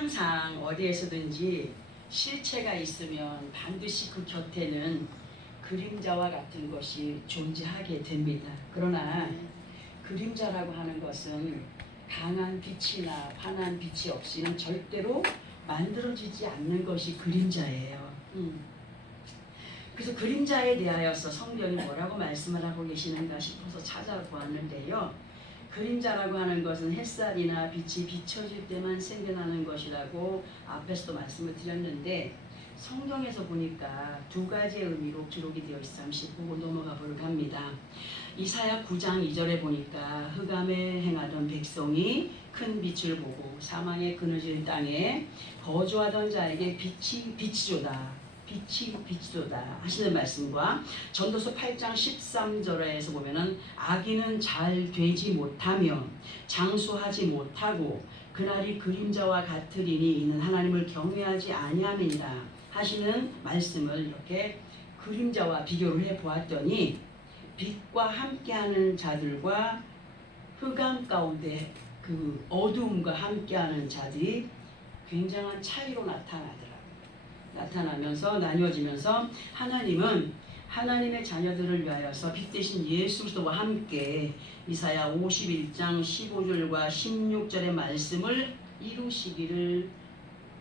항상 어디에서든지 실체가 있으면 반드시 그 곁에는 그림자와 같은 것이 존재하게 됩니다. 그러나 그림자라고 하는 것은 강한 빛이나 환한 빛이 없이는 절대로 만들어지지 않는 것이 그림자예요. 그래서 그림자에 대하여서 성경이 뭐라고 말씀을 하고 계시는가 싶어서 찾아보았는데요. 그림자라고 하는 것은 햇살이나 빛이 비춰질 때만 생겨나는 것이라고 앞에서도 말씀을 드렸는데, 성경에서 보니까 두 가지의 의미로 기록이 되어 있어 잠시 보고 넘어가 보려고 합니다. 이사야 9장 2절에 보니까 흑암에 행하던 백성이 큰 빛을 보고 사망의 그늘진 땅에 거주하던 자에게 빛이 비치도다 하시는 말씀과, 전도서 8장 13절에서 보면은 악인은 잘 되지 못하며 장수하지 못하고 그날이 그림자와 같으리니 이는 하나님을 경외하지 아니함이니라 하시는 말씀을 이렇게 그림자와 비교를 해 보았더니, 빛과 함께하는 자들과 흑암 가운데 그 어두움과 함께하는 자들이 굉장한 차이로 나타나면서 나뉘어지면서, 하나님은 하나님의 자녀들을 위하여서 빛 대신 예수 그리스도와 함께 이사야 51장 15절과 16절의 말씀을 이루시기를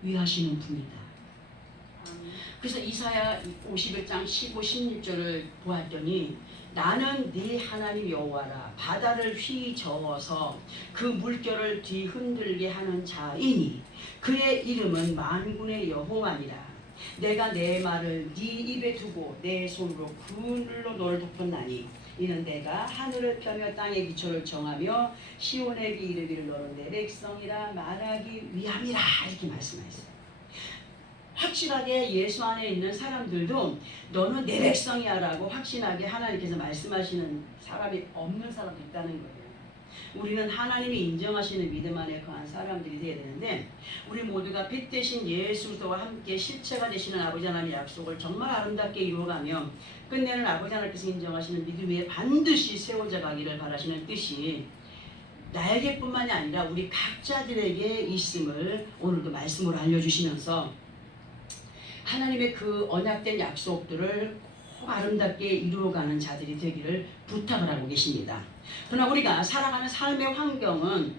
위하시는 분이다. 그래서 이사야 51장 15, 16절을 보았더니, 나는 네 하나님 여호와라, 바다를 휘저어서 그 물결을 뒤흔들게 하는 자이니 그의 이름은 만군의 여호와니라. 내가 내 말을 네 입에 두고 내 손으로 그늘로 너를 덮었나니 이는 내가 하늘을 펴며 땅의 기초를 정하며 시온에게 이르기를 너는 내 백성이라 말하기 위함이라, 이렇게 말씀하셨어요. 확실하게 예수 안에 있는 사람들도 너는 내 백성이야 라고 확신하게 하나님께서 말씀하시는 사람이 없는 사람도 있다는 거예요. 우리는 하나님이 인정하시는 믿음 안에 거한 사람들이 되어야 되는데, 우리 모두가 빛 대신 예수 그리스도와 함께 실체가 되시는 아버지 하나님의 약속을 정말 아름답게 이루어가며 끝내는 아버지 하나님께서 인정하시는 믿음 위에 반드시 세워져 가기를 바라시는 뜻이 나에게뿐만이 아니라 우리 각자들에게 있음을 오늘도 말씀으로 알려주시면서 하나님의 그 언약된 약속들을 꼭 아름답게 이루어가는 자들이 되기를 부탁을 하고 계십니다. 그러나 우리가 살아가는 삶의 환경은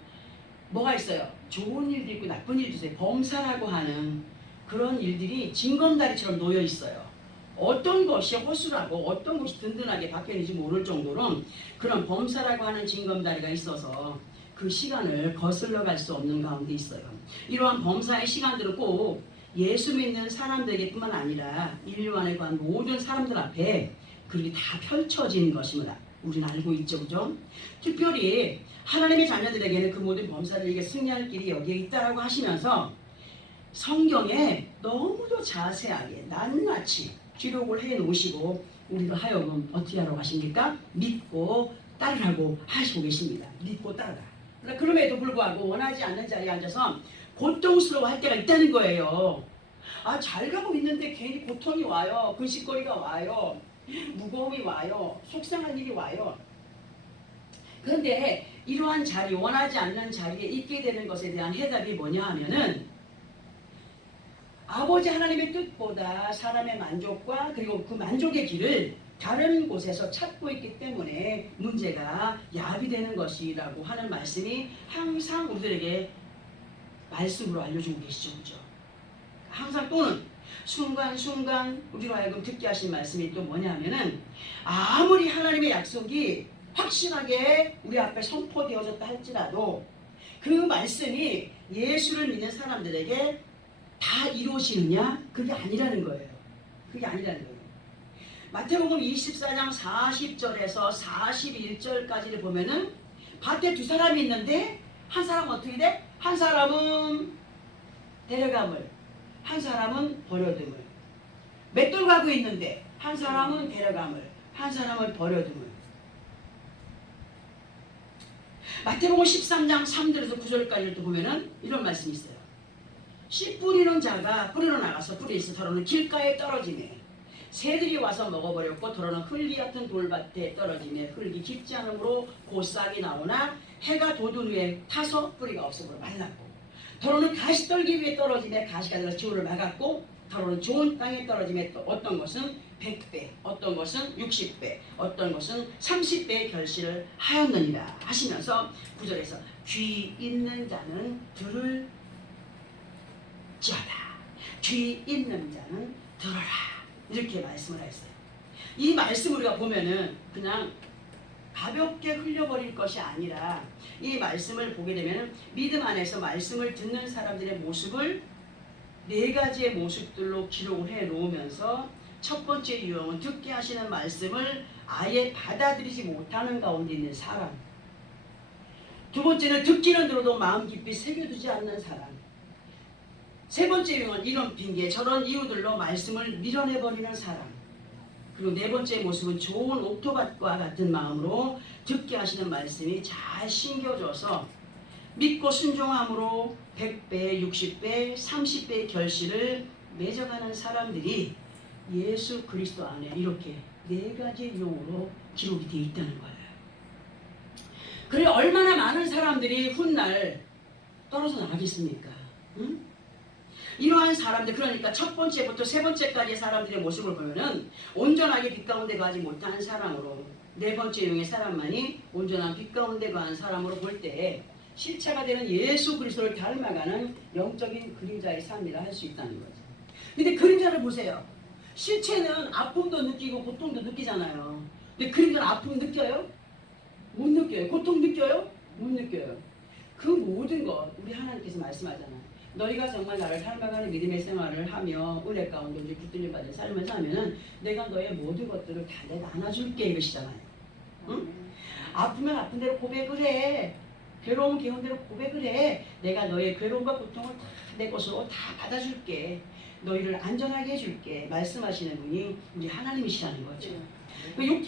뭐가 있어요? 좋은 일도 있고 나쁜 일도 있어요. 범사라고 하는 그런 일들이 징검다리처럼 놓여 있어요. 어떤 것이 허술하고 어떤 것이 든든하게 박혀있는지 모를 정도로 그런 범사라고 하는 징검다리가 있어서 그 시간을 거슬러 갈 수 없는 가운데 있어요. 이러한 범사의 시간들은 꼭 예수 믿는 사람들에게 뿐만 아니라 인류 안에 관한 모든 사람들 앞에 그렇게 다 펼쳐진 것입니다. 우리는 알고 있죠, 그죠? 특별히 하나님의 자녀들에게는 그 모든 범사를 이게 승리할 길이 여기에 있다라고 하시면서 성경에 너무도 자세하게 낱낱이 기록을 해 놓으시고 우리로 하여금 어떻게 하라고 하십니까? 믿고 따르라고 하시고 계십니다. 믿고 따르라. 그럼에도 불구하고 원하지 않는 자리에 앉아서 고통스러워 할 때가 있다는 거예요. 아, 잘 가고 있는데 괜히 고통이 와요. 근심거리가 와요. 무거움이 와요. 속상한 일이 와요. 그런데 이러한 자리, 원하지 않는 자리에 있게 되는 것에 대한 해답이 뭐냐 하면은, 아버지 하나님의 뜻보다 사람의 만족과 그리고 그 만족의 길을 다른 곳에서 찾고 있기 때문에 문제가 야기되는 것이라고 하는 말씀이 항상 우리들에게 말씀으로 알려주고 계시죠, 그죠? 항상, 또는 순간순간 우리로 하여금 듣게 하신 말씀이 또 뭐냐 하면은, 아무리 하나님의 약속이 확실하게 우리 앞에 선포되어졌다 할지라도 그 말씀이 예수를 믿는 사람들에게 다 이루어지느냐? 그게 아니라는 거예요. 그게 아니라는 거예요. 마태복음 24장 40절에서 41절까지를 보면은 밭에 두 사람이 있는데 한 사람은 어떻게 돼? 한 사람은 데려감을, 한 사람은 버려둠을. 맷돌 가고 있는데 한 사람은 데려감을, 한 사람은 버려둠을. 마태복음 13장 3절에서 9절까지를 또 보면은 이런 말씀이 있어요. 씨 뿌리는 자가 뿌리러 나가서 뿌리 있어 더러는 길가에 떨어지네. 새들이 와서 먹어버렸고 더러는 흙이 같은 돌밭에 떨어지네. 흙이 깊지 않으므로 곧 싹이 나오나 해가 돋은 후에 타서 뿌리가 없어버려 말랐고, 더러는 가시떨기 위에 떨어짐에 가시가 들어 지호를 막았고 더러는 좋은 땅에 떨어짐에 또 어떤 것은 100배, 어떤 것은 60배, 어떤 것은 30배의 결실을 하였느니라 하시면서 9절에서 귀 있는 자는 들을지어다. 귀 있는 자는 들어라. 이렇게 말씀을 했어요. 이 말씀을 우리가 보면은 그냥 가볍게 흘려버릴 것이 아니라 이 말씀을 보게 되면 믿음 안에서 말씀을 듣는 사람들의 모습을 4가지의 모습들로 기록을 해 놓으면서 첫 번째 유형은 듣게 하시는 말씀을 아예 받아들이지 못하는 가운데 있는 사람. 두 번째는 듣기는 들어도 마음 깊이 새겨두지 않는 사람. 세 번째 유형은 이런 핑계 저런 이유들로 말씀을 밀어내버리는 사람. 그리고 네 번째 모습은 좋은 옥토밭과 같은 마음으로 듣게 하시는 말씀이 잘 심겨져서 믿고 순종함으로 100배, 60배, 30배의 결실을 맺어가는 사람들이 예수 그리스도 안에 이렇게 4가지 유형으로 기록이 되어 있다는 거예요. 그래 얼마나 많은 사람들이 훗날 떨어져 나가겠습니까? 응? 이러한 사람들, 그러니까 첫 번째부터 세 번째까지의 사람들의 모습을 보면은 온전하게 빛 가운데 가지 못한 사람으로, 네 번째 유형의 사람만이 온전한 빛 가운데 가는 사람으로 볼 때 실체가 되는 예수 그리스도를 닮아가는 영적인 그림자의 삶이라 할 수 있다는 거죠. 근데 그림자를 보세요. 실체는 아픔도 느끼고 고통도 느끼잖아요. 근데 그림자는 아픔 느껴요? 못 느껴요. 고통 느껴요? 못 느껴요. 그 모든 것 우리 하나님께서 말씀하잖아요. 너희가 정말 나를 닮아가는 믿음의 생활을 하며 은혜 가운데 우리 붙들림 받은 삶을 사면은 내가 너의 모든 것들을 다 내가 안아줄게 이것이잖아요. 응? 아프면 아픈 대로 고백을 해. 괴로우면 괴로운 대로 고백을 해. 내가 너의 괴로움과 고통을 다 내 것으로 다 받아줄게. 너희를 안전하게 해줄게. 말씀하시는 분이 우리 하나님이시라는 거죠.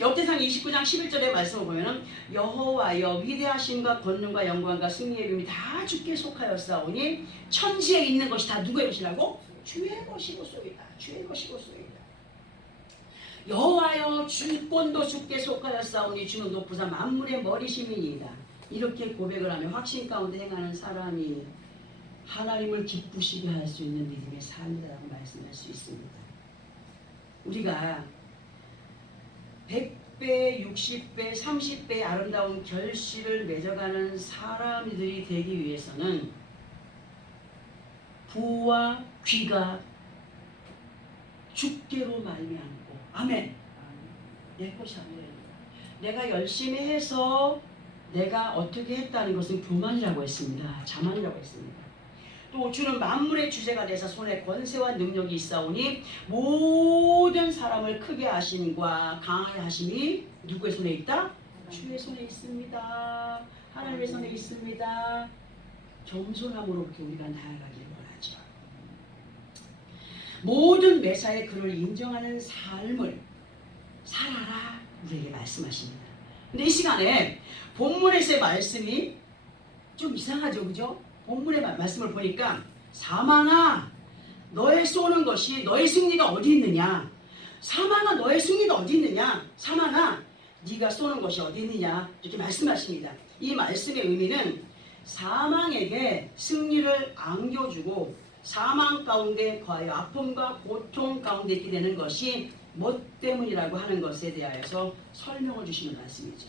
역대상 29장 11절의 말씀을 보면 여호와여 위대하심과 권능과 영광과 승리의 빔이 다 주께 속하였사오니 천지에 있는 것이 다 누구의 것이라고? 주의 것이고소이다. 주의 것이고소이다. 여호와여 주권도 주께 속하였사오니 주는 높으사 만물의 머리심이니이다. 이렇게 고백을 하며 확신 가운데 행하는 사람이 하나님을 기쁘시게 할 수 있는 믿음의 삶이라고 말씀할 수 있습니다. 우리가 100배, 60배, 30배의 아름다운 결실을 맺어가는 사람들이 되기 위해서는 부와 귀가 주께로 말미암고 아멘. 내 것이 아니라 내가 열심히 해서 내가 어떻게 했다는 것은 교만이라고 했습니다. 자만이라고 했습니다. 또 주는 만물의 주제가 돼서 손에 권세와 능력이 있사오니 모든 사람을 크게 하심과 강하게 하심이 누구의 손에 있다? 주의 손에 있습니다. 하나님의 손에 있습니다. 겸손함으로부터 우리가 나아가길 원하죠. 모든 매사에 그를 인정하는 삶을 살아라 우리에게 말씀하십니다. 근데 이 시간에 본문에서의 말씀이 좀 이상하죠, 그죠? 본문의 말씀을 보니까 사망아 너의 쏘는 것이 너의 승리가 어디 있느냐? 사망아 너의 승리가 어디 있느냐? 사망아 네가 쏘는 것이 어디 있느냐? 이렇게 말씀하십니다. 이 말씀의 의미는 사망에게 승리를 안겨주고 사망 가운데 거하여 아픔과 고통 가운데 있게 되는 것이 뭐 때문이라고 하는 것에 대하여서 설명을 주시는 말씀이죠.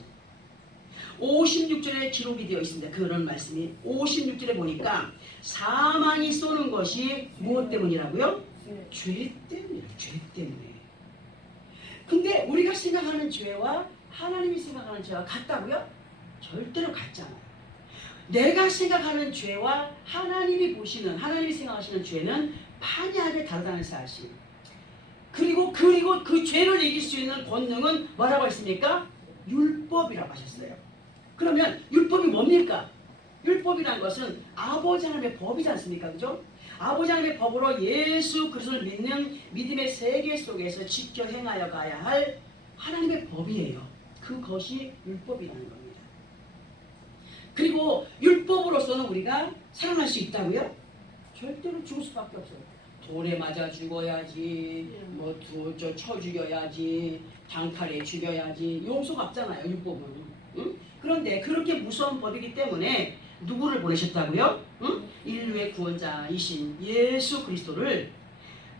56절에 기록이 되어 있습니다. 그런 말씀이 56절에 보니까 사망이 쏘는 것이 무엇 때문이라고요? 죄 때문이에요. 죄 때문에. 근데 우리가 생각하는 죄와 하나님이 생각하는 죄와 같다고요? 절대로 같지 않아요. 내가 생각하는 죄와 하나님이 보시는, 하나님이 생각하시는 죄는 판이하게 다르다는 사실. 그리고 그 죄를 이길 수 있는 권능은 뭐라고 했습니까? 율법이라고 하셨어요. 그러면 율법이 뭡니까? 율법이라는 것은 아버지 하나님의 법이지 않습니까? 그죠? 아버지 하나님의 법으로 예수 그리스도를 믿는 믿음의 세계 속에서 지켜 행하여 가야 할 하나님의 법이에요. 그것이 율법이라는 겁니다. 그리고 율법으로서는 우리가 살아날 수 있다고요? 절대로 죽을 수밖에 없어요. 돌에 맞아 죽어야지, 쳐 죽여야지, 장칼에 죽여야지, 용서가 없잖아요, 율법은. 응? 그런데 그렇게 무서운 법이기 때문에 누구를 보내셨다고요? 응? 인류의 구원자이신 예수 그리스도를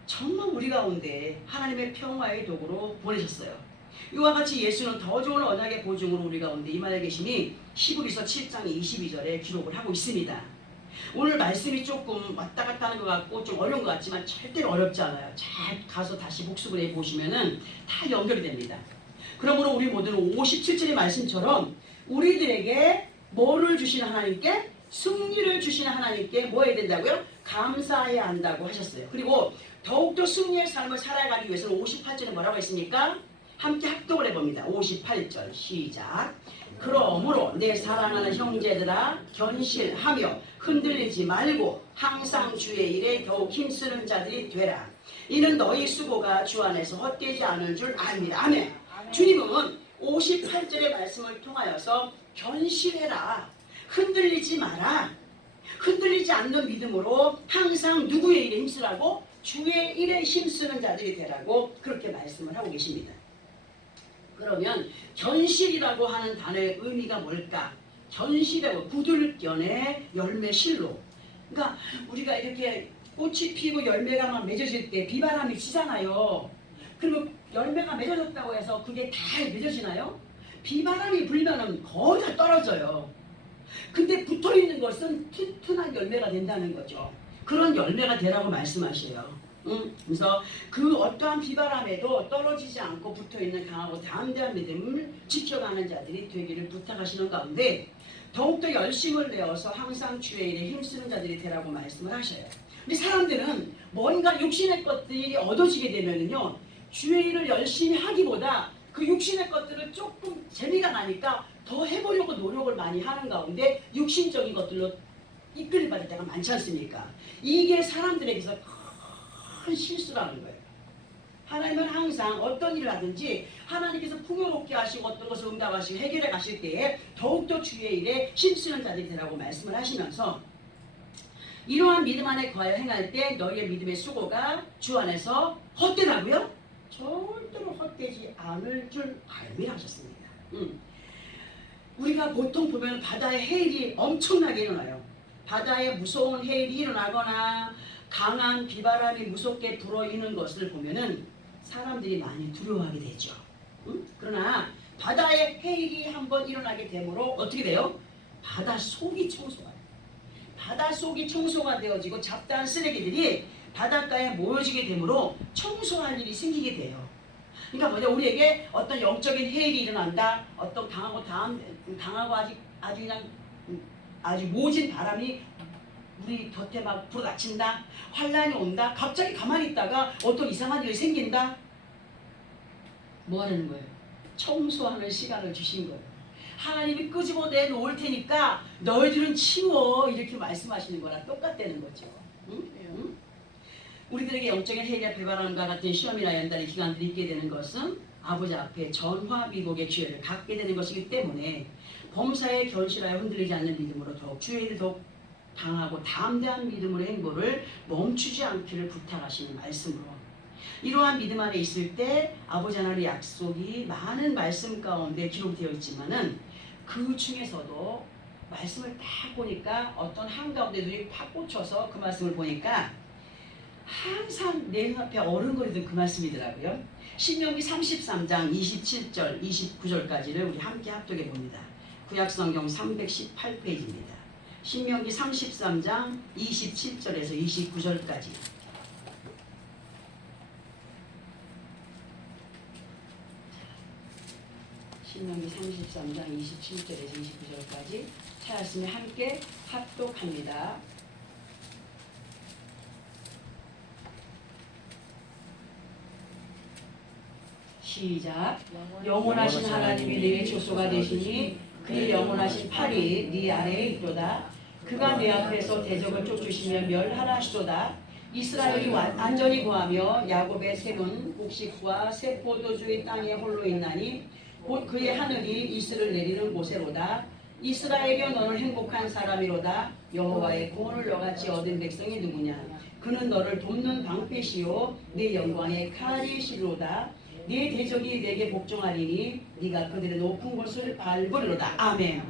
정말 우리 가운데 하나님의 평화의 도구로 보내셨어요. 이와 같이 예수는 더 좋은 언약의 보증으로 우리 가운데 임하여 계시니 히브리서 7장 22절에 기록을 하고 있습니다. 오늘 말씀이 조금 왔다 갔다 하는 것 같고 좀 어려운 것 같지만 절대로 어렵지 않아요. 잘 가서 다시 복습을 해보시면은 다 연결이 됩니다. 그러므로 우리 모두는 57절의 말씀처럼 우리들에게 뭐를 주시는 하나님께? 승리를 주시는 하나님께 뭐 해야 된다고요? 감사해야 한다고 하셨어요. 그리고 더욱더 승리의 삶을 살아가기 위해서는 58절에 뭐라고 했습니까? 함께 합독을 해봅니다. 58절 시작. 그러므로 내 사랑하는 형제들아 견실하며 흔들리지 말고 항상 주의 일에 더욱 힘쓰는 자들이 되라. 이는 너희 수고가 주 안에서 헛되지 않은 줄 압니다. 아멘. 주님은 58절의 말씀을 통하여서 견실해라. 흔들리지 마라. 흔들리지 않는 믿음으로 항상 누구의 일에 힘쓰라고? 주의 일에 힘쓰는 자들이 되라고 그렇게 말씀을 하고 계십니다. 그러면 견실이라고 하는 단어의 의미가 뭘까? 견실하고 구들견의 열매실로. 그러니까 우리가 이렇게 꽃이 피고 열매가 막 맺어질 때 비바람이 치잖아요. 그리고 열매가 맺어졌다고 해서 그게 다 맺어지나요? 비바람이 불면은 거의 다 떨어져요. 근데 붙어있는 것은 튼튼한 열매가 된다는 거죠. 그런 열매가 되라고 말씀하셔요. 그래서 그 어떠한 비바람에도 떨어지지 않고 붙어있는 강하고 담대한 믿음을 지켜가는 자들이 되기를 부탁하시는 가운데 더욱더 열심을 내어서 항상 주의 일에 힘쓰는 자들이 되라고 말씀을 하셔요. 우리 사람들은 뭔가 육신의 것들이 얻어지게 되면요 주의 일을 열심히 하기보다 그 육신의 것들을 조금 재미가 나니까 더 해보려고 노력을 많이 하는 가운데 육신적인 것들로 이끌림 받을 때가 많지 않습니까? 이게 사람들에게서 큰 실수라는 거예요. 하나님은 항상 어떤 일을 하든지 하나님께서 풍요롭게 하시고 어떤 것을 응답하시고 해결해 가실 때에 더욱더 주의 일에 힘쓰는 자들이 되라고 말씀을 하시면서 이러한 믿음 안에 거하여 행할 때 너희의 믿음의 수고가 주 안에서 헛되다고요? 절대로 헛되지 않을 줄 알미라 하셨습니다. 우리가 보통 보면 바다에 해일이 엄청나게 일어나요. 바다에 무서운 해일이 일어나거나 강한 비바람이 무섭게 불어있는 것을 보면은 사람들이 많이 두려워하게 되죠. 그러나 바다에 해일이 한번 일어나게 되므로 어떻게 돼요? 바다 속이 청소가 돼요. 바다 속이 청소가 되어지고 잡다한 쓰레기들이 바닷가에 모여지게 되므로 청소할 일이 생기게 돼요. 그러니까 뭐냐, 우리에게 어떤 영적인 해일이 일어난다, 어떤 강하고 아주 그냥 아주 모진 바람이 우리 곁에 막 불어닥친다, 환란이 온다, 갑자기 가만히 있다가 어떤 이상한 일이 생긴다. 뭐 하는 거예요? 청소하는 시간을 주신 거예요. 하나님이 끄집어내 놓을 테니까 너희들은 치워, 이렇게 말씀하시는 거랑 똑같다는 거죠. 응? 우리들에게 영적인 해일이나 비바람과 같은 시험이나 연단의 기간들이 있게 되는 것은 아버지 앞에 전화위복의 기회를 갖게 되는 것이기 때문에 범사에 견실하여 흔들리지 않는 믿음으로 더욱 주의 일을 더욱 당하고 담대한 믿음으로 행보를 멈추지 않기를 부탁하시는 말씀으로 이러한 믿음 안에 있을 때 아버지 하나님의 약속이 많은 말씀 가운데 기록되어 있지만은 그 중에서도 말씀을 딱 보니까 어떤 한가운데 눈이 팍 꽂혀서 그 말씀을 보니까 항상 내 눈앞에 어른거리던 그 말씀이더라고요. 신명기 33장 27절 29절까지를 우리 함께 합독해 봅니다. 구약성경 318페이지입니다. 신명기 33장 27절에서 29절까지. 신명기 33장 27절에서 29절까지 찾았으면 함께 합독합니다. 시작. 영원하신 하나님이 네 조소가 되시니 그의 영원하신 팔이 네 아래에 있도다. 그가 내 앞에서 대적을 쫓으시며 멸하라 하시도다. 이스라엘이 안전히 거하며 야곱의 샘은 곡식과 새 포도주의 땅에 홀로 있나니 곧 그의 하늘이 이슬을 내리는 곳에로다. 이스라엘여 너는 행복한 사람이로다. 여호와의 구원을 너같이 얻은 백성이 누구냐. 그는 너를 돕는 방패시요 내 영광의 칼이시로다. 네 대적이 내게 복종하리니 네가 그들의 높은 곳을 밟으리로다. 아멘.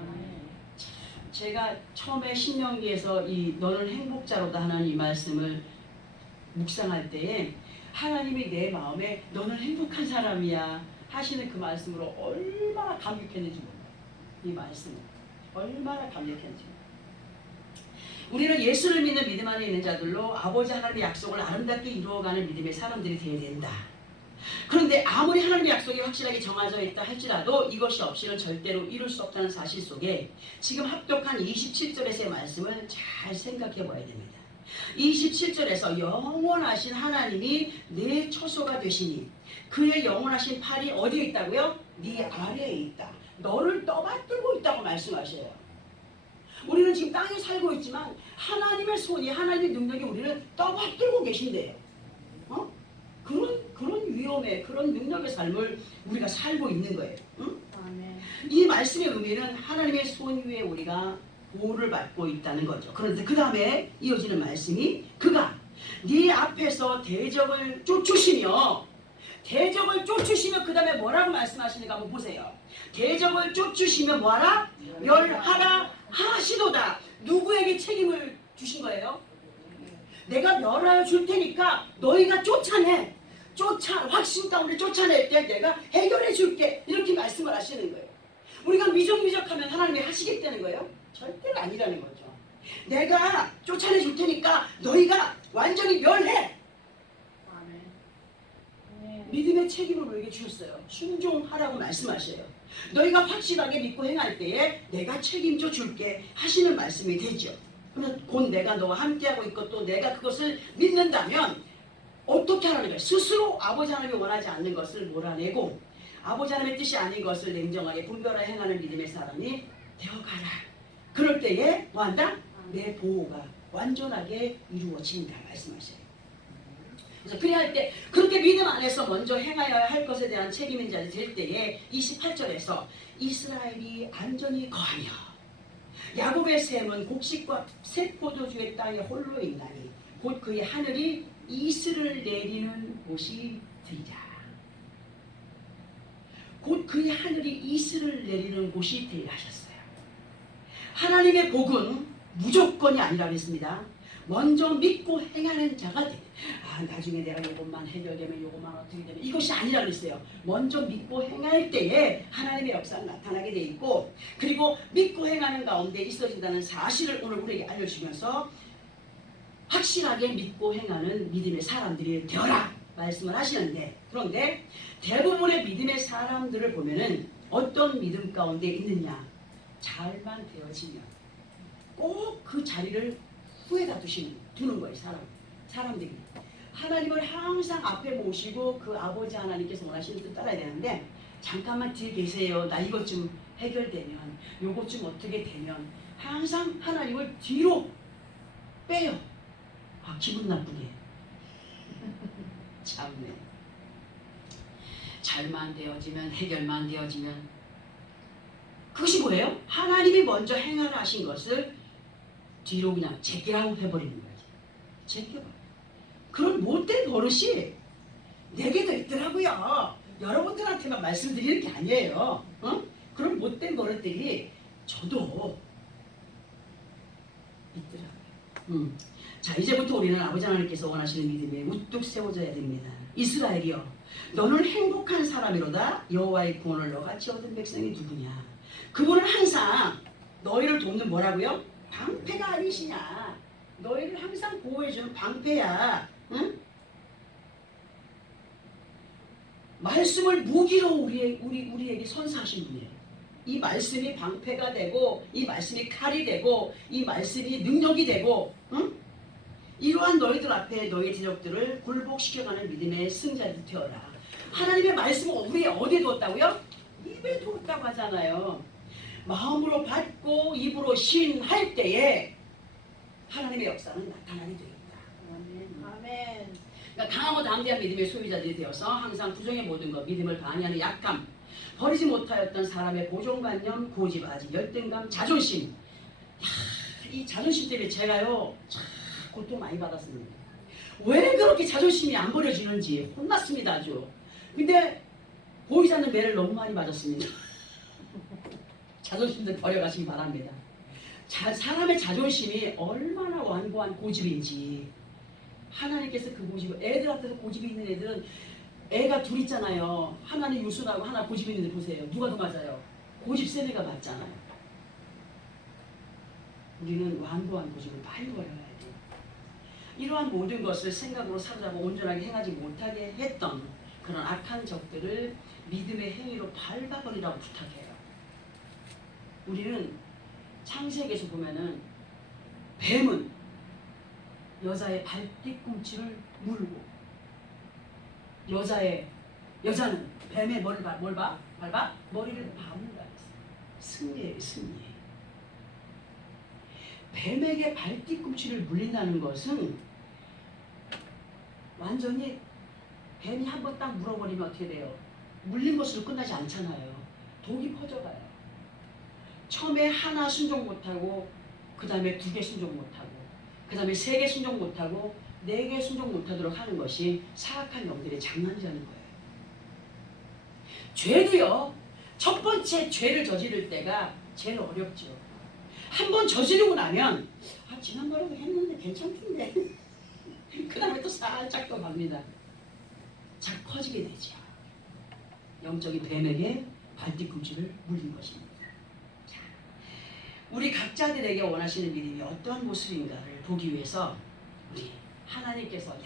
제가 처음에 신명기에서 이 너는 행복자로다 하는 이 말씀을 묵상할 때에 하나님이 내 마음에 너는 행복한 사람이야 하시는 그 말씀으로 얼마나 감격했는지 몰라요. 이 말씀은 얼마나 감격했는지 몰라요. 우리는 예수를 믿는 믿음 안에 있는 자들로 아버지 하나님의 약속을 아름답게 이루어가는 믿음의 사람들이 되어야 된다. 그런데 아무리 하나님의 약속이 확실하게 정해져 있다 할지라도 이것이 없이는 절대로 이룰 수 없다는 사실 속에 지금 합독한 27절에서의 말씀을 잘 생각해 봐야 됩니다. 27절에서 영원하신 하나님이 내 처소가 되시니 그의 영원하신 팔이 어디에 있다고요? 네 아래에 있다. 너를 떠받들고 있다고 말씀하셔요. 우리는 지금 땅에 살고 있지만 하나님의 손이 하나님의 능력이 우리를 떠받들고 계신대요. 그런 위험에 그런 능력의 삶을 우리가 살고 있는 거예요. 응? 이 말씀의 의미는 하나님의 손 위에 우리가 보호를 받고 있다는 거죠. 그런데 그 다음에 이어지는 말씀이 그가 네 앞에서 대적을 쫓으시며 그 다음에 뭐라고 말씀하시는가 한번 보세요. 대적을 쫓으시며 뭐하라? 멸하라 하시도다. 누구에게 책임을 주신 거예요? 내가 멸하여 줄 테니까 너희가 확신 가운데 쫓아낼 때 내가 해결해 줄게. 이렇게 말씀을 하시는 거예요. 우리가 미적미적하면 하나님이 하시겠다는 거예요? 절대로 아니라는 거죠. 내가 쫓아내 줄 테니까 너희가 완전히 멸해. 믿음의 책임을 우리에게 주셨어요. 순종하라고 말씀하셔요. 너희가 확실하게 믿고 행할 때에 내가 책임져 줄게 하시는 말씀이 되죠. 곧 내가 너와 함께하고 있고 또 내가 그것을 믿는다면 어떻게 하라는 거예요? 스스로 아버지 하나님이 원하지 않는 것을 몰아내고 아버지 하나님의 뜻이 아닌 것을 냉정하게 분별하여 행하는 믿음의 사람이 되어가라. 그럴 때에 뭐한다? 내 보호가 완전하게 이루어진다 말씀하셔요. 그래서 그래야 때 그렇게 믿음 안에서 먼저 행하여야 할 것에 대한 책임인 자들이 될 때에 28절에서 이스라엘이 안전히 거하며 야곱의 샘은 곡식과 새 포도주의 땅에 홀로 있나니 곧 그의 하늘이 이슬을 내리는 곳이 되리라. 곧 그의 하늘이 이슬을 내리는 곳이 되리라 하셨어요. 하나님의 복은 무조건이 아니라 그랬습니다. 먼저 믿고 행하는 자가 돼. 나중에 내가 이것만 해결되면 이것만 어떻게 되면 이것이 아니라 그랬어요. 먼저 믿고 행할 때에 하나님의 역사가 나타나게 돼 있고 그리고 믿고 행하는 가운데 있어진다는 사실을 오늘 우리에게 알려주면서 확실하게 믿고 행하는 믿음의 사람들이 되어라 말씀을 하시는데 그런데 대부분의 믿음의 사람들을 보면은 어떤 믿음 가운데 있느냐 잘만 되어지면 꼭 그 자리를 후에다 두는 거예요. 사람들이 하나님을 항상 앞에 모시고 그 아버지 하나님께서 원하시는 뜻 따라야 되는데 잠깐만 뒤에 계세요. 나 이것 좀 해결되면 요것 좀 어떻게 되면 항상 하나님을 뒤로 빼요. 기분 나쁘게 참네. 잘만 되어지면 해결만 되어지면 그것이 뭐예요? 하나님이 먼저 행하라 하신 것을 뒤로 그냥 제끼라고 해버리는 거지. 제껴봐. 그런 못된 버릇이 내게도 있더라고요. 여러분들한테만 말씀드리는 게 아니에요. 그런 못된 버릇들이 저도 있더라고요. 자, 이제부터 우리는 아버지 하나님께서 원하시는 믿음에 우뚝 세워져야 됩니다. 이스라엘이여, 너는 행복한 사람이로다. 여호와의 구원을 너같이 얻은 백성이 누구냐? 그분은 항상 너희를 돕는 뭐라고요? 방패가 아니시냐? 너희를 항상 보호해주는 방패야. 응? 말씀을 무기로 우리에게 선사하신 분이에요. 이 말씀이 방패가 되고 이 말씀이 칼이 되고 이 말씀이 능력이 되고 응? 이러한 너희들 앞에 너희 대적들을 굴복시켜가는 믿음의 승자들 되어라. 하나님의 말씀을 우리의 어디에 두었다고요? 입에 두었다고 하잖아요. 마음으로 받고 입으로 신할 때에 하나님의 역사는 나타나게 되겠다. 아멘. 그러니까 강하고 담대한 믿음의 소유자들이 되어서 항상 부정의 모든 것, 믿음을 방해하는 약감, 버리지 못하였던 사람의 고정관념, 고집아지, 열등감, 자존심. 이 자존심 때문에 제가요 참 고통 많이 받았습니다. 왜 그렇게 자존심이 안 버려지는지 혼났습니다 아주. 근데 보이지 않는 매를 너무 많이 맞았습니다. 자존심들 버려가시기 바랍니다. 사람의 자존심이 얼마나 완고한 고집인지 하나님께서 그 고집을 애들한테서 고집이 있는 애들은 애가 둘 있잖아요. 하나는 유순하고 하나 고집 있는 애 보세요. 누가 더 맞아요? 고집 센 애가 맞잖아요. 우리는 완고한 고집을 빨리 버려야 돼요. 이러한 모든 것을 생각으로 사로잡아 온전하게 행하지 못하게 했던 그런 악한 적들을 믿음의 행위로 밟아버리라고 부탁해요. 우리는 창세기에서 보면은 뱀은 여자의 발뒤꿈치를 물고 여자는 뱀의 뭘 봐? 밟아? 머리를 밟는다 했어요. 승리예요, 승리. 뱀에게 발뒤꿈치를 물린다는 것은 완전히 뱀이 한번 딱 물어버리면 어떻게 돼요? 물린 것으로 끝나지 않잖아요. 독이 퍼져가요. 처음에 하나 순종 못하고 그 다음에 2개 순종 못하고 그 다음에 3개 순종 못하고 4개 순종 못하도록 하는 것이 사악한 영들의 장난이라는 거예요. 죄도요. 첫 번째 죄를 저지를 때가 제일 어렵죠. 한번 저지르고 나면 지난번에도 했는데 괜찮던데 그 다음에 또 살짝 더 갑니다. 잘 커지게 되죠. 영적인 뱀에게 발뒤꿈치를 물린 것입니다. 자, 우리 각자들에게 원하시는 믿음이 어떠한 모습인가를 보기 위해서 우리 하나님께서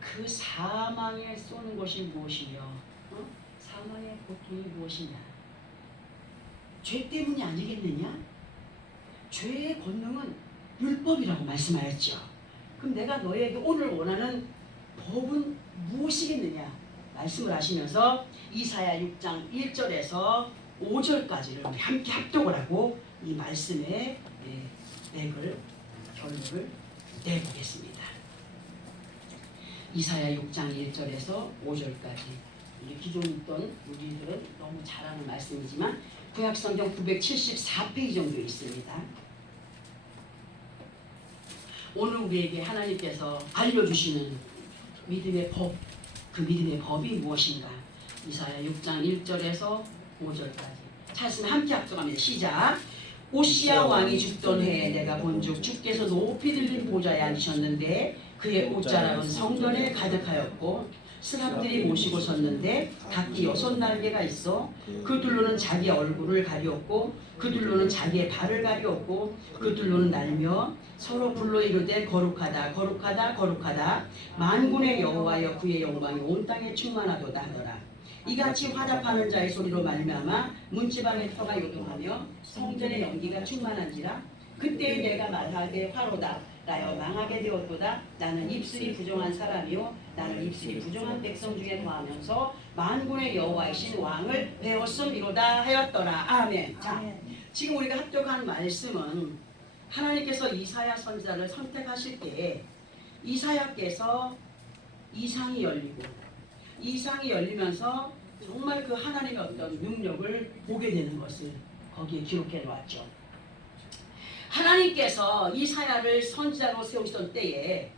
그 사망에 쏘는 것이 무엇이며 사망의 고통이 무엇이냐? 죄 때문이 아니겠느냐? 죄의 권능은 율법이라고 말씀하였죠. 그럼 내가 너에게 오늘 원하는 법은 무엇이겠느냐? 말씀을 하시면서 이사야 6장 1절에서 5절까지를 함께 합독을 하고 이 말씀의 결론을 내보겠습니다. 이사야 6장 1절에서 5절까지 기존 있던 우리들은 너무 잘 아는 말씀이지만 구약성경 974페이지 정도 있습니다. 오늘 우리에게 하나님께서 알려주시는 믿음의 법, 그 믿음의 법이 무엇인가? 이사야 6장 1절에서 5절까지 찾으면 함께 합독합니다. 시작! 오시야 왕이 죽던 해에 내가 본즉 주께서 높이 들린 보좌에 앉으셨는데 그의 옷자락은 성전에 가득하였고 사람들이 모시고 섰는데 각기 6날개가 있어 그들로는 자기 얼굴을 가리었고 그들로는 자기의 발을 가리었고 그들로는 날며 서로 불러 이르되 거룩하다 거룩하다 거룩하다 만군의 여호와여 그의 영광이 온 땅에 충만하도다 하더라. 이같이 화답하는 자의 소리로 말미암아 문지방의 터가 요동하며 성전의 연기가 충만한지라. 그때 내가 말하되 화로다 나여 망하게 되었도다. 나는 입술이 부정한 사람이요 나는 입술이 부정한 백성 중에 거하면서 만군의 여호와이신 왕을 배웠음이로다 하였더라. 아멘. 자, 지금 우리가 합독한 말씀은 하나님께서 이사야 선지자를 선택하실 때에 이사야께서 이상이 열리고 이상이 열리면서 정말 그 하나님의 어떤 능력을 보게 되는 것을 거기에 기록해 놓았죠. 하나님께서 이사야를 선지자로 세우시던 때에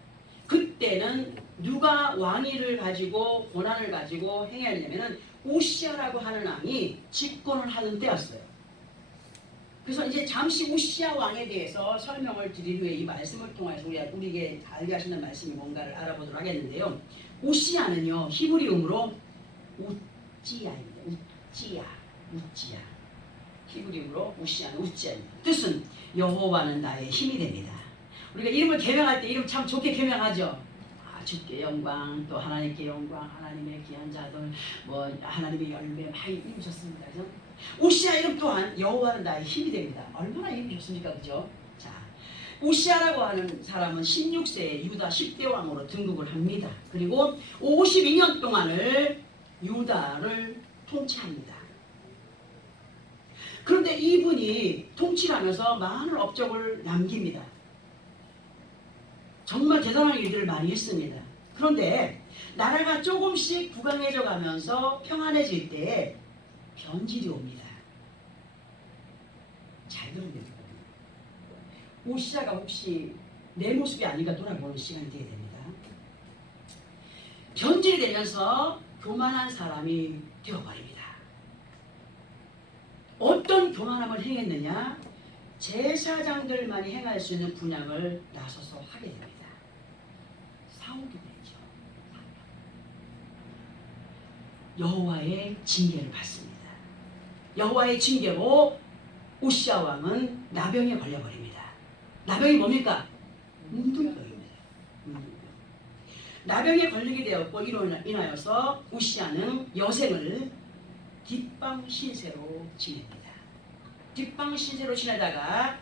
그때는 누가 왕위를 가지고 권한을 가지고 행해야 되냐면은 오시아라고 하는 왕이 집권을 하는 때였어요. 그래서 이제 잠시 오시아 왕에 대해서 설명을 드리기 위해 이 말씀을 통해서 우리에게 알게 하시는 말씀이 뭔가를 알아보도록 하겠는데요. 오시아는요 히브리음으로 우찌야입니다. 우찌야. 히브리어로 우시아는 우찌야입니다. 뜻은 여호와는 나의 힘이 됩니다. 우리가 이름을 개명할 때 이름 참 좋게 개명하죠. 주께 영광, 또 하나님께 영광, 하나님의 귀한 자들, 뭐 하나님의 열매 많이 이름 좋습니다. 그죠? 우시아 이름 또한 여호와는 나의 힘이 됩니다. 얼마나 이름이 좋습니까, 그죠? 자, 우시아라고 하는 사람은 16세에 유다 10대 왕으로 등극을 합니다. 그리고 52년 동안을 유다를 통치합니다. 그런데 이분이 통치를 하면서 많은 업적을 남깁니다. 정말 대단한 일들을 많이 했습니다. 그런데 나라가 조금씩 부강해져 가면서 평안해질 때 변질이 옵니다. 잘 들으면 됩니다. 오시아가 혹시 내 모습이 아닌가 돌아보는 시간이 되게 됩니다. 변질이 되면서 교만한 사람이 되어버립니다. 어떤 교만함을 행했느냐? 제사장들만이 행할 수 있는 분향을 나서서 하게 됩니다. 싸우게 되죠. 여호와의 징계를 받습니다. 여호와의 징계로 우시야 왕은 나병에 걸려버립니다. 나병이 뭡니까? 문둥병입니다. 나병에 걸리게 되었고 이로 인하여서 우시야는 여생을 뒷방신세로 지냅니다. 뒷방신세로 지내다가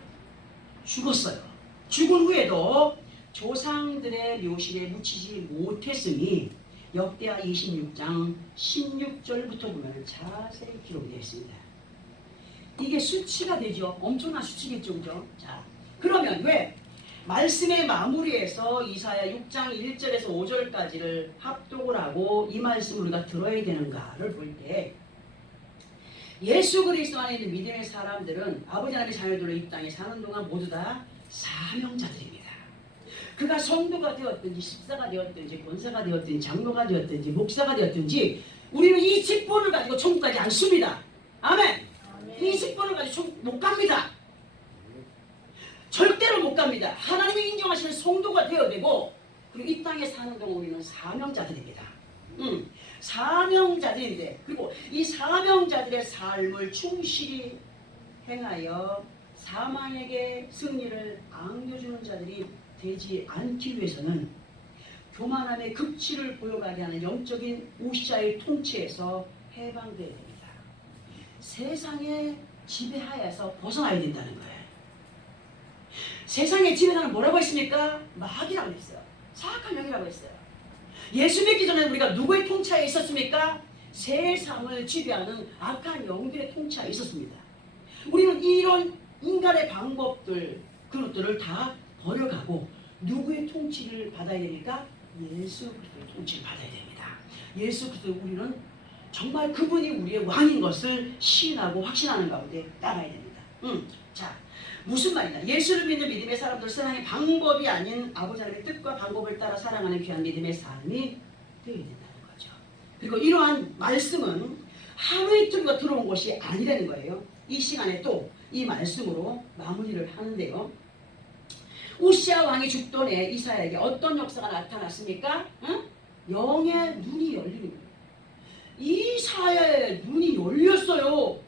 죽었어요. 죽은 후에도 조상들의 묘실에 묻히지 못했으니 역대하 26장 16절부터 보면 자세히 기록이 되어 있습니다. 이게 수치가 되죠. 엄청난 수치겠죠. 그죠? 자, 그러면 왜 말씀의 마무리에서 이사야 6장 1절에서 5절까지를 합독을 하고 이 말씀을 우리가 들어야 되는가를 볼 때 예수 그리스도 안에 있는 믿음의 사람들은 아버지 하나님의 자녀들로 이 땅에 사는 동안 모두 다 사명자들입니다. 그가 성도가 되었든지 집사가 되었든지 권사가 되었든지 장로가 되었든지 목사가 되었든지 우리는 이 직분을 가지고 천국 가지 않습니다. 아멘. 이 직분을 가지고 천국 못 갑니다. 절대로 못 갑니다. 하나님이 인정하시는 성도가 되어야 되고 그리고 이 땅에 사는 동안 우리는 사명자들입니다. 사명자들인데 그리고 이 사명자들의 삶을 충실히 행하여 사망에게 승리를 안겨주는 자들이 되지 않기 위해서는 교만함의 극치를 보여가게 하는 영적인 우시아의 통치에서 해방되어야 됩니다. 세상의 지배하에서 벗어나야 된다는 거예요. 세상의 지배자는 뭐라고 했습니까? 마귀라고 했어요. 사악한 영이라고 했어요. 예수 믿기 전에 우리가 누구의 통치하에 있었습니까? 세상을 지배하는 악한 영들의 통치하에 있었습니다. 우리는 이런 인간의 방법들 그것들을 다 버려가고 누구의 통치를 받아야 되니까? 예수 그리스도의 통치를 받아야 됩니다. 예수 그리스도 우리는 정말 그분이 우리의 왕인 것을 시인하고 확신하는 가운데 따라야 됩니다. 자, 무슨 말이냐? 예수를 믿는 믿음의 사람들 세상의 방법이 아닌 아버지 하나님의 뜻과 방법을 따라 사랑하는 귀한 믿음의 삶이 되어야 된다는 거죠. 그리고 이러한 말씀은 하루 이틀과 들어온 것이 아니라는 거예요. 이 시간에 또 이 말씀으로 마무리를 하는데요. 우시야 왕이 죽던 해 이사야에게 어떤 역사가 나타났습니까? 영의 눈이 열리는 거예요. 이사야의 눈이 열렸어요.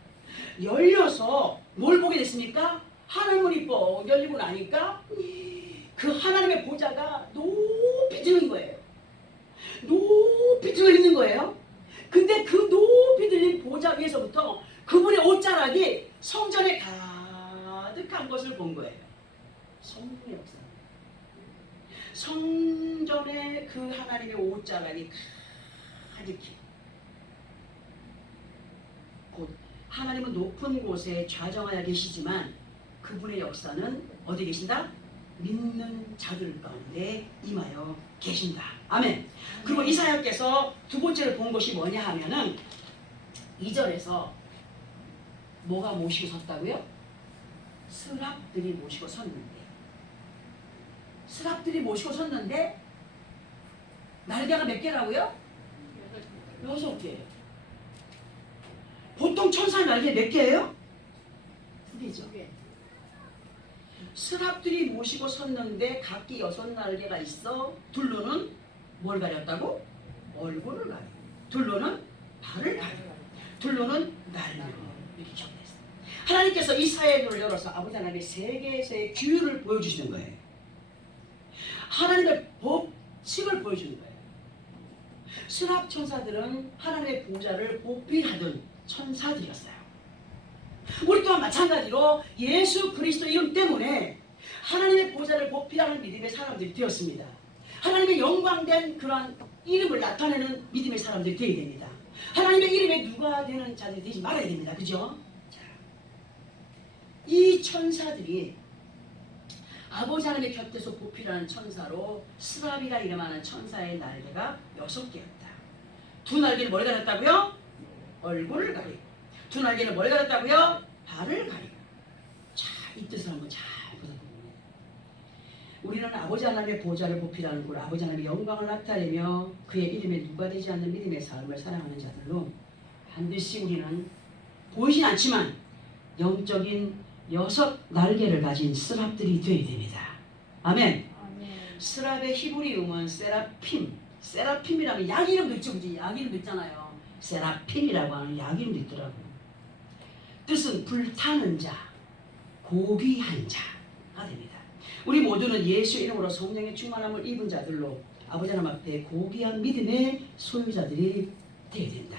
열려서 뭘 보게 됐습니까? 하늘문이 뻥 열리고 나니까 그 하나님의 보좌가 높이 들린 거예요. 높이 들어 있는 거예요. 근데 그 높이 들린 보좌 위에서부터 그분의 옷자락이 성전에 가득한 것을 본 거예요. 성령의 역사. 성전에 그 하나님의 옷자락이 가득히. 곧 하나님은 높은 곳에 좌정하여 계시지만 그분의 역사는 어디 계신다? 믿는 자들 가운데 임하여 계신다. 아멘. 그리고 이사야께서 두 번째로 본 것이 뭐냐 하면은 2절에서 뭐가 모시고 섰다고요? 스랍들이 모시고 섰는데 스랍들이 모시고 섰는데 날개가 몇 개라고요? 6개. 보통 천사의 날개 몇 개예요? 2개죠. 스랍들이 모시고 섰는데 각기 6날개가 있어. 둘로는 뭘 가렸다고? 얼굴을 가리고 둘로는 발을 가리고 둘로는 날개로 이렇게 적혀있어요. 하나님께서 이사야의 눈을 열어서 아버지 하나님의 세계에서의 규율을 보여주시는 거예요. 하나님의 법칙을 보여주는 거예요. 스랍 천사들은 하나님의 보좌를 보필하던 천사들이었어요. 우리 또한 마찬가지로 예수 그리스도 이름 때문에 하나님의 보좌를 보필하는 믿음의 사람들이 되었습니다. 하나님의 영광된 그러한 이름을 나타내는 믿음의 사람들이 되어야 됩니다. 하나님의 이름에 누가 되는 자들이 되지 말아야 됩니다. 그죠? 자, 이 천사들이 아버지 하나님의 곁에서 보필하는 천사로 스랍이라 이름하는 천사의 날개가 6개였다. 두 날개는 뭘 가렸다고요? 얼굴을 가리고 두 날개는 뭘 가렸다고요? 발을 가리고. 자, 이 뜻을 한번 잘 보세요. 우리는 아버지 하나님의 보좌를 보필하는 걸 아버지 하나님의 영광을 나타내며 그의 이름에 누가 되지 않는 믿음의 삶을 사랑하는 자들로 반드시 우리는 보이진 않지만 영적인 6 날개를 가진 스랍들이 되어야 됩니다. 아멘. 아멘. 스랍의 히브리음은 세라핌. 세라핌이라면 약 이름도 있죠, 그지? 약 이름도 있잖아요. 세라핌이라고 하는 약 이름도 있더라고요. 뜻은 불타는 자, 고귀한 자가 됩니다. 우리 모두는 예수 이름으로 성령의 충만함을 입은 자들로 아버지 하나님 앞에 고귀한 믿음의 소유자들이 되어야 된다.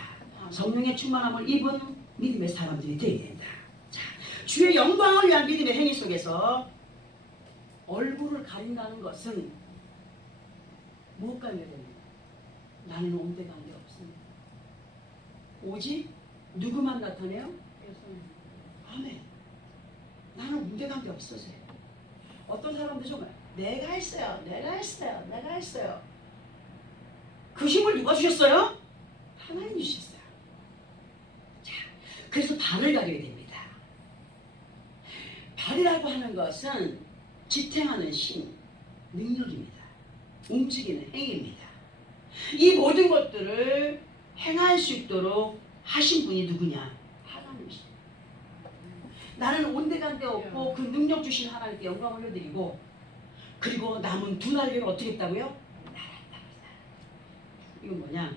성령의 충만함을 입은 믿음의 사람들이 되어야 된다. 자, 주의 영광을 위한 믿음의 행위 속에서 얼굴을 가린다는 것은 무엇과 연결됩니까? 나는 온데간데 없습니다. 오직 누구만 나타내요? 아멘. 나는 온데간데 없어져요. 어떤 사람들 정말 내가 했어요. 그 힘을 누가 주셨어요? 하나님 주셨어요. 자, 그래서 발을 가려야 됩니다. 발이라고 하는 것은 지탱하는 힘, 능력입니다. 움직이는 행위입니다. 이 모든 것들을 행할 수 있도록 하신 분이 누구냐? 하나님이십니다. 나는 온데간데 없고 그 능력 주신 하나님께 영광 올려드리고, 그리고 남은 2 날개를 어떻게 했다고요? 날았다. 이건 뭐냐?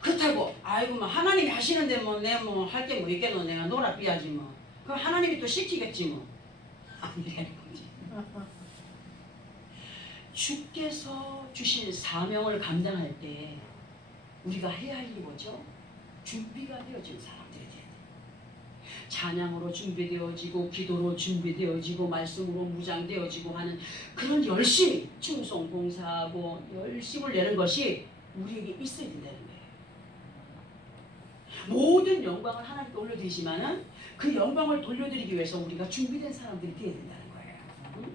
그렇다고 아이고 뭐 하나님이 하시는데 뭐 내가 뭐 할 게 뭐 있겠노, 내가 놀아 삐야지 뭐. 그럼 하나님이 또 시키겠지 뭐. 아니라는 거지. 주께서 주신 사명을 감당할 때 우리가 해야 할 일이 뭐죠? 준비가 되어진 사람들이 돼야 돼. 찬양으로 준비되어지고, 기도로 준비되어지고, 말씀으로 무장되어지고 하는 그런 열심이, 충성 봉사하고 열심을 내는 것이 우리에게 있어야 된다는 거예요. 모든 영광을 하나님께 올려드리지만은 그 영광을 돌려드리기 위해서 우리가 준비된 사람들이 되어야 된다는 거예요. 응?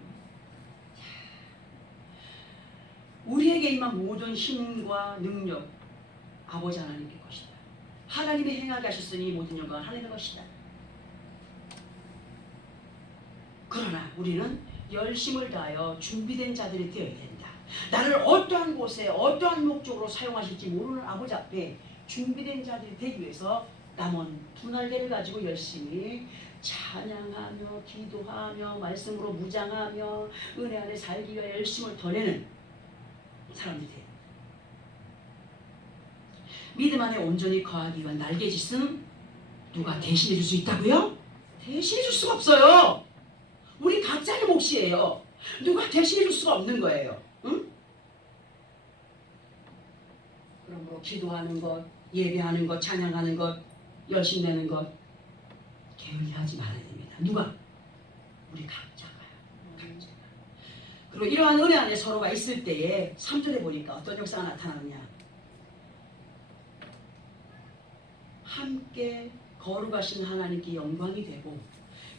우리에게 임한 모든 힘과 능력 아버지 하나님의 것이다. 하나님이 행하게 하셨으니 이 모든 영광은 하나님의 것이다. 그러나 우리는 열심을 다하여 준비된 자들이 되어야 된다. 나를 어떠한 곳에 어떠한 목적으로 사용하실지 모르는 아버지 앞에 준비된 자들이 되기 위해서 남은 2 날개를 가지고 열심히 찬양하며 기도하며 말씀으로 무장하며 은혜 안에 살기 위해 열심을 더내는 사람들이 돼요. 믿음 안에 온전히 거하기 위한 날개짓은 누가 대신해 줄 수 있다고요? 대신해 줄 수가 없어요. 우리 각자의 몫이에요. 누가 대신해 줄 수가 없는 거예요. 응? 그러므로 기도하는 것, 예배하는 것, 찬양하는 것, 열심 내는 것 게을리하지 말아야 됩니다. 누가? 우리 각자가요. 각자가. 그리고 이러한 은혜 안에 서로가 있을 때에 3절에 보니까 어떤 역사가 나타나느냐? 함께 거룩하신 하나님께 영광이 되고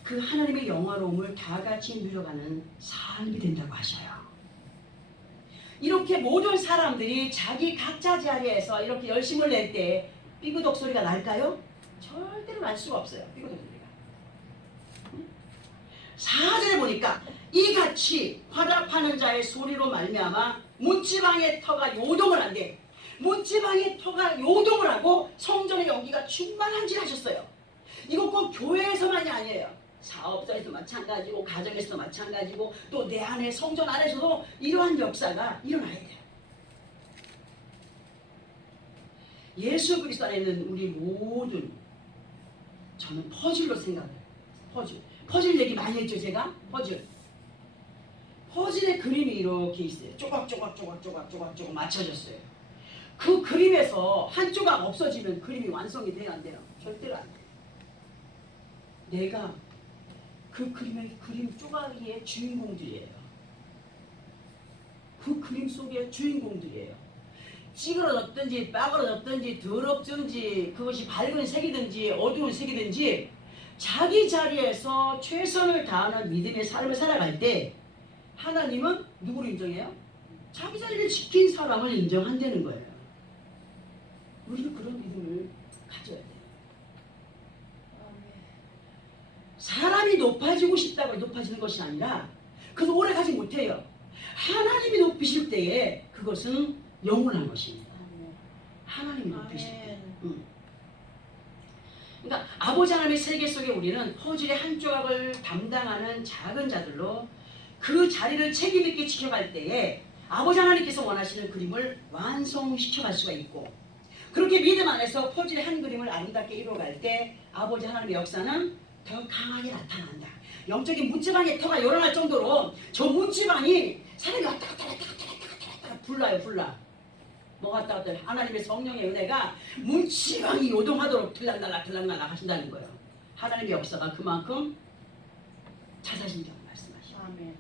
그 하나님의 영화로움을 다 같이 누려가는 삶이 된다고 하셔요. 이렇게 모든 사람들이 자기 각자 자리에서 이렇게 열심을 낼 때 삐그덕 소리가 날까요? 절대로 날 수가 없어요. 삐그덕 소리가. 4절에 보니까 이같이 화답하는 자의 소리로 말미암아 문지방의 터가 요동을 한대. 문지방의 터가 요동을 하고 성전의 연기가 충만한지 하셨어요. 이거 꼭 교회에서만이 아니에요. 사업자에서 마찬가지고, 가정에서도 마찬가지고, 또 내 안에 성전 안에서도 이러한 역사가 일어나야 돼요. 예수 그리스도 안에 있는 우리 모든, 저는 퍼즐로 생각해요. 퍼즐 얘기 많이 했죠, 제가? 퍼즐의 그림이 이렇게 있어요. 조각조각 맞춰졌어요. 그 그림에서 한 조각 없어지면 그림이 완성이 돼요, 안 돼요? 절대로 안 돼요. 내가 그 그림의 그림 조각의 주인공들이에요. 그 그림 속의 주인공들이에요. 찌그러졌든지 빠그러졌든지 더럽든지 그것이 밝은 색이든지 어두운 색이든지 자기 자리에서 최선을 다하는 믿음의 삶을 살아갈 때 하나님은 누구를 인정해요? 자기 자리를 지킨 사람을 인정한다는 거예요. 우리는 그런 믿음을 가져야 돼요. 사람이 높아지고 싶다고 높아지는 것이 아니라 그래서 오래 가지 못해요. 하나님이 높이실 때에 그것은 영원한 것입니다. 하나님이 높이실 때. 그러니까 아버지 하나님의 세계 속에 우리는 퍼즐의 한 조각을 담당하는 작은 자들로 그 자리를 책임 있게 지켜갈 때에 아버지 하나님께서 원하시는 그림을 완성시켜갈 수가 있고, 그렇게 믿음 안에서 퍼즐의 한 그림을 아름답게 이루어갈 때 아버지 하나님의 역사는 더 강하게 나타난다. 영적인 문지방의 터가 일어날 정도로 저 문지방이 사람이 왔다 갔다 불러요. 뭐 왔다 갔다 하나님의 성령의 은혜가 문지방이 요동하도록 들락날락 하신다는 거예요. 하나님의 역사가 그만큼 자사신다고 말씀하시죠. 아멘.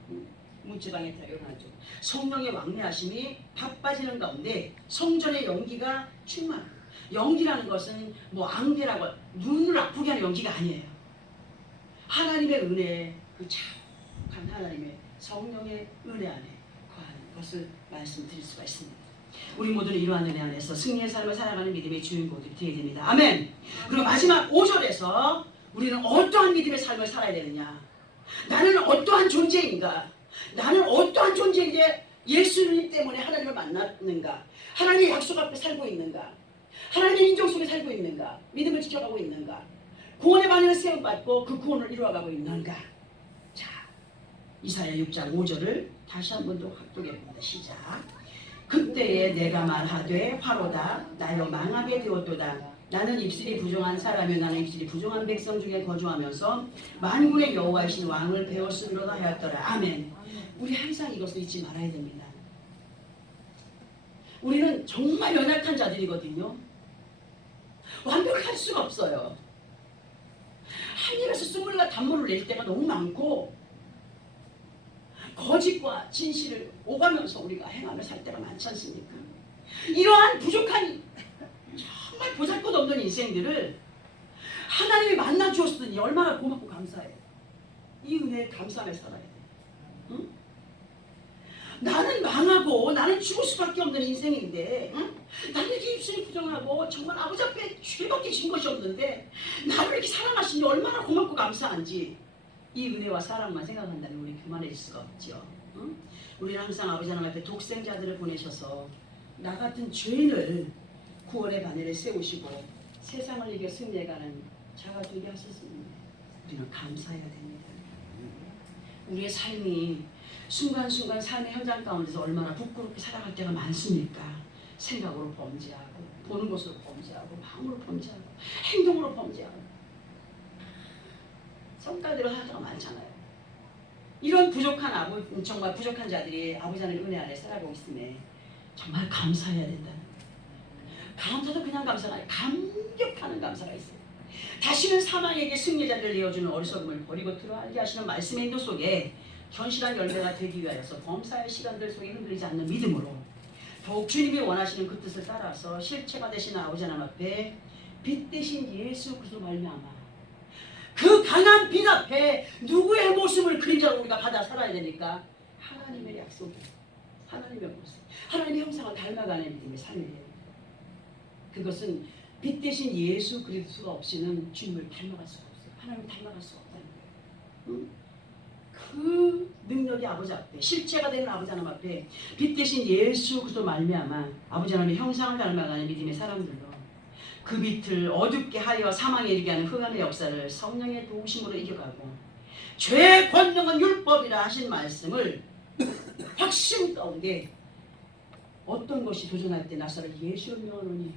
문지방의 터가 일어나죠. 성령의 왕래하심이 바빠지는 가운데 성전의 연기가 충만합니다. 연기라는 것은 뭐 안개라고 눈을 아프게 하는 연기가 아니에요. 하나님의 은혜, 그 자욱한 하나님의 성령의 은혜 안에 거하는 것을 말씀드릴 수가 있습니다. 우리 모두는 이러한 은혜 안에서 승리의 삶을 살아가는 믿음의 주인공들이 되어야 됩니다. 아멘. 그리고 마지막 5절에서 우리는 어떠한 믿음의 삶을 살아야 되느냐, 나는 어떠한 존재인가, 나는 어떠한 존재인데 예수님 때문에 하나님을 만났는가, 하나님의 약속 앞에 살고 있는가, 하나님의 인정 속에 살고 있는가, 믿음을 지켜가고 있는가, 구원의 반열에 세움받고 그 구원을 이루어가고 있는가. 자, 이사야 6장 5절을 다시 한 번 더 합독해봅니다. 시작. 그때에 내가 말하되 화로다 나여 망하게 되었도다. 나는 입술이 부정한 사람이요 나는 입술이 부정한 백성 중에 거주하면서 만군의 여호와이신 왕을 배웠으리로다 하였더라. 아멘. 우리 항상 이것을 잊지 말아야 됩니다. 우리는 정말 연약한 자들이거든요. 완벽할 수가 없어요. 한 입에서 쓴물과 단물을 낼 때가 너무 많고 거짓과 진실을 오가면서 우리가 행하며 살 때가 많지 않습니까? 이러한 부족한 정말 보잘것없는 인생들을 하나님이 만나주었으니 얼마나 고맙고 감사해요. 이 은혜에 감사하며 살아야 돼. 응? 나는 망하고 나는 죽을 수밖에 없는 인생인데, 응? 나는 이렇게 입술이 부정하고 정말 아버지 앞에 죄밖에 진 것이 없는데 나를 이렇게 사랑하시니 얼마나 고맙고 감사한지, 이 은혜와 사랑만 생각한다면 우리 교만해질 수가 없죠. 응? 우리는 항상 아버지 하나님 앞에 독생자들을 보내셔서 나 같은 죄인을 구원의 바늘에 세우시고 세상을 이겨 승리해가는 자가 되게 하셨습니다. 우리는 감사해야 됩니다. 우리의 삶이 순간순간 삶의 현장 가운데서 얼마나 부끄럽게 살아갈 때가 많습니까? 생각으로 범죄하고, 보는 것으로 범죄하고, 마음으로 범죄하고, 행동으로 범죄하고, 성깔대로 할 때가 많잖아요. 이런 부족한 정말 부족한 자들이 아버지 하나님의 은혜 안에 살아가고 있음에 정말 감사해야 된다는 거예요. 감사도 그냥 감사가 아니라 감격하는 감사가 있어요. 다시는 사망에게 승리자를 내어주는 어리석음을 버리고 들어가게 하시는 말씀의 인도 속에 견실한 열매가 되기 위하여서 범사의 시간들 속에 흔들리지 않는 믿음으로 더욱 주님이 원하시는 그 뜻을 따라서 실체가 되신 아버지 하나님 앞에 빛 대신 예수 그리스도 말미암아 그 강한 빛 앞에 누구의 모습을 그림자로 우리가 받아 살아야 되니까 하나님의 약속이, 하나님의 모습, 하나님의 형상을 닮아가는 믿음의 삶이에요. 그것은 빛 대신 예수 그리스도가 없이는 주님을 닮아갈 수가 없어요. 하나님을 닮아갈 수가 없다는 거예요. 응? 그 능력이 아버지 앞에, 실체가 되는 아버지 하나님 앞에 빛 대신 예수 그리스도 말미암아 아버지 하나님의 형상을 닮아가는 믿음의 사람들로 그 빛을 어둡게 하여 사망에 이르게 하는 흑암의 역사를 성령의 도우심으로 이겨가고 죄의 권능은 율법이라 하신 말씀을 확신 가운데 어떤 것이 도전할 때 나서를 예수를 명하노니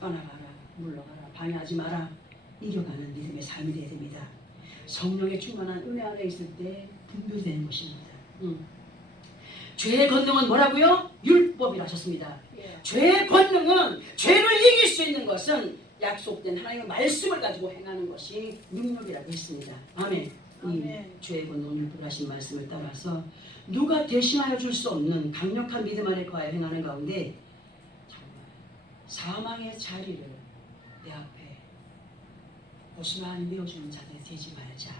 떠나가라, 물러가라, 방해하지 마라, 이겨가는 믿음의 삶이 되어야 됩니다. 성령의 충만한 은혜 안에 있을 때 분별되는 것입니다. 죄의 권능은 뭐라고요? 율법이라 하셨습니다. 죄의 권능은, 죄를 이길 수 있는 것은 약속된 하나님의 말씀을 가지고 행하는 것이 능력이라고 했습니다. 아멘. 이 죄의 권능은 율법이라 하신 말씀을 따라서 누가 대신하여 줄 수 없는 강력한 믿음 안에 거하여 행하는 가운데 정말 사망의 자리를 내 앞에 고스란히 메어주는 자들이 되지 말자.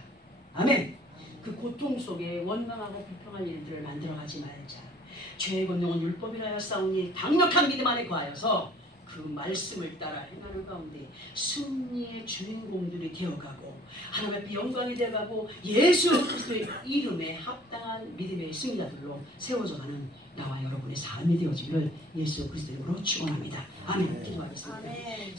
아멘. 그 고통 속에 원망하고 불평할 일들을 만들어가지 말자. 죄의 권능은 율법이라 하였사오니 강력한 믿음 안에 거하여서 그 말씀을 따라 행하는 가운데 승리의 주인공들이 되어가고 하나님 앞에 영광이 되어가고 예수 그리스도의 이름에 합당한 믿음의 승리자들로 세워져가는 나와 여러분의 삶이 되어지기를 예수 그리스도 이름으로 축원합니다. 아멘. 기도하겠습니다. 아멘.